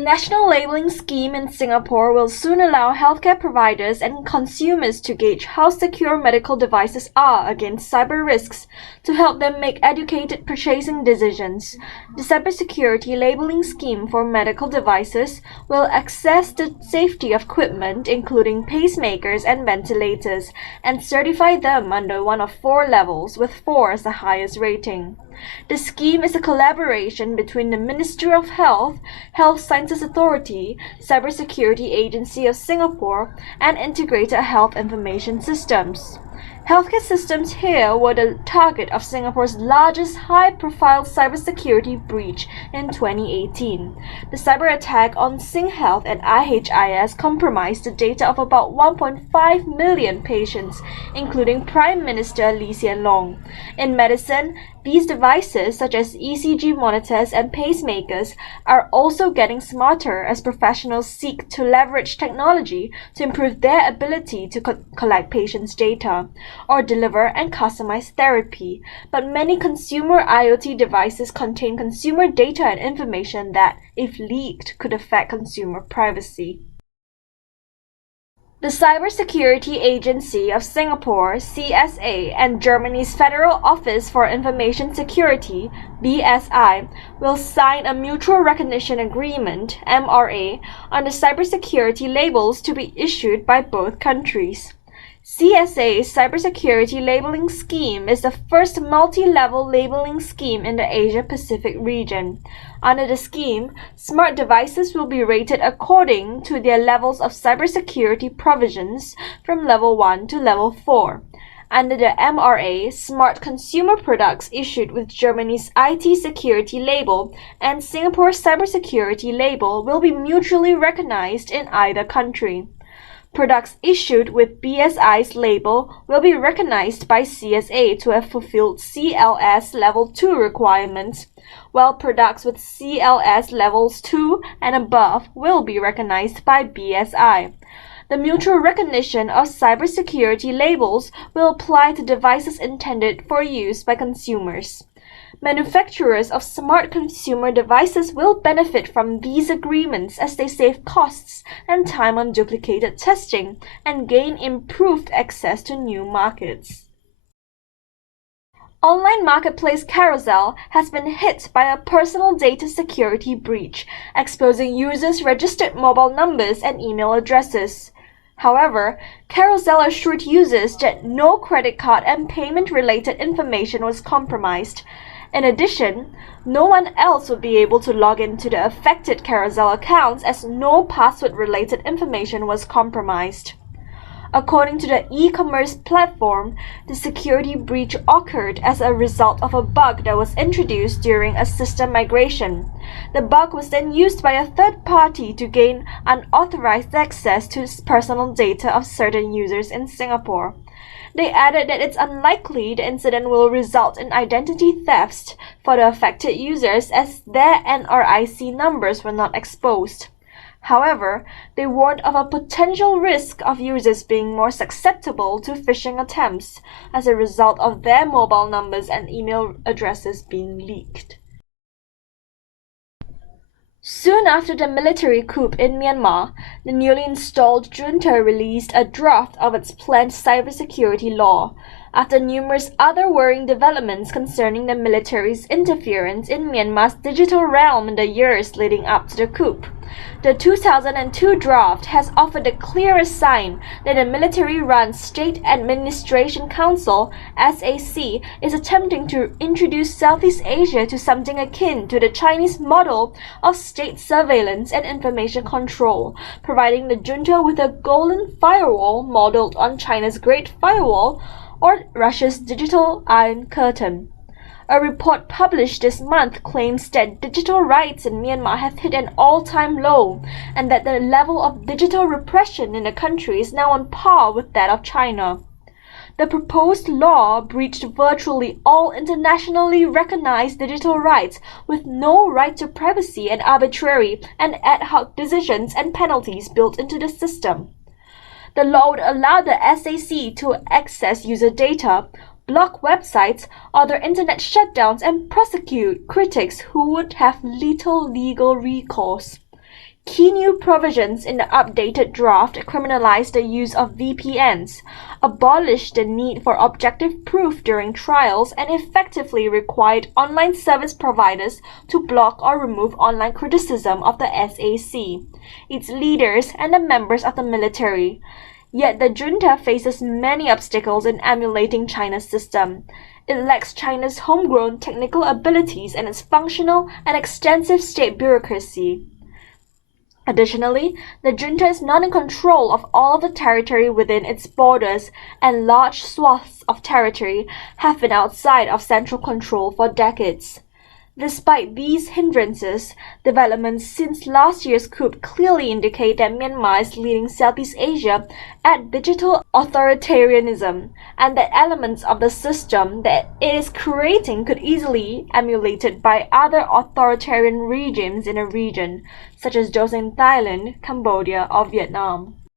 national labeling scheme in Singapore will soon allow healthcare providers and consumers to gauge how secure medical devices are against cyber risks to help them make educated purchasing decisions. The Cybersecurity labeling scheme for medical devices will assess the safety of equipment, including pacemakers and ventilators, and certify them under one of 4 levels, with 4 as the highest rating. The scheme is a collaboration between the Ministry of Health, Health Sciences Authority, Cybersecurity Agency of Singapore, and Integrated Health Information Systems. Healthcare systems here were the target of Singapore's largest high-profile cybersecurity breach in 2018. The cyber attack on SingHealth and IHIS compromised the data of about 1.5 million patients, including Prime Minister Lee Hsien Loong. In medicine, these devices, such as ECG monitors and pacemakers, are also getting smarter as professionals seek to leverage technology to improve their ability to collect patients' data or deliver and customize therapy. But many consumer IoT devices contain consumer data and information that, if leaked, could affect consumer privacy. The Cybersecurity Agency of Singapore, CSA, and Germany's Federal Office for Information Security, BSI, will sign a Mutual Recognition Agreement, MRA, on the cybersecurity labels to be issued by both countries. CSA's cybersecurity labeling scheme is the first multi-level labeling scheme in the Asia-Pacific region. Under the scheme, smart devices will be rated according to their levels of cybersecurity provisions from level 1 to level 4. Under the MRA, smart consumer products issued with Germany's IT security label and Singapore's cybersecurity label will be mutually recognized in either country. Products issued with BSI's label will be recognized by CSA to have fulfilled CLS Level 2 requirements, while products with CLS Levels 2 and above will be recognized by BSI. The mutual recognition of cybersecurity labels will apply to devices intended for use by consumers. Manufacturers of smart consumer devices will benefit from these agreements as they save costs and time on duplicated testing and gain improved access to new markets. Online marketplace Carousell has been hit by a personal data security breach, exposing users' registered mobile numbers and email addresses. However, Carousell assured users that no credit card and payment-related information was compromised. In addition, no one else would be able to log into the affected Carousell accounts as no password-related information was compromised. According to the e-commerce platform, the security breach occurred as a result of a bug that was introduced during a system migration. The bug was then used by a third party to gain unauthorized access to personal data of certain users in Singapore. They added that it's unlikely the incident will result in identity thefts for the affected users as their NRIC numbers were not exposed. However, they warned of a potential risk of users being more susceptible to phishing attempts as a result of their mobile numbers and email addresses being leaked. Soon after the military coup in Myanmar, the newly installed junta released a draft of its planned cybersecurity law, after numerous other worrying developments concerning the military's interference in Myanmar's digital realm in the years leading up to the coup. The 2002 draft has offered the clearest sign that the military-run State Administration Council (SAC) is attempting to introduce Southeast Asia to something akin to the Chinese model of state surveillance and information control, providing the junta with a golden firewall modeled on China's Great Firewall or Russia's Digital Iron Curtain. A report published this month claims that digital rights in Myanmar have hit an all-time low and that the level of digital repression in the country is now on par with that of China. The proposed law breached virtually all internationally recognized digital rights with no right to privacy and arbitrary and ad hoc decisions and penalties built into the system. The law would allow the SAC to access user data, block websites, order internet shutdowns, and prosecute critics who would have little legal recourse. Key new provisions in the updated draft criminalize the use of VPNs, abolish the need for objective proof during trials, and effectively required online service providers to block or remove online criticism of the SAC, its leaders, and the members of the military. Yet the junta faces many obstacles in emulating China's system. It lacks China's homegrown technical abilities and its functional and extensive state bureaucracy. Additionally, the junta is not in control of all of the territory within its borders, and large swaths of territory have been outside of central control for decades. Despite these hindrances, developments since last year's coup clearly indicate that Myanmar is leading Southeast Asia at digital authoritarianism, and that elements of the system that it is creating could easily be emulated by other authoritarian regimes in the region, such as those in Thailand, Cambodia, or Vietnam.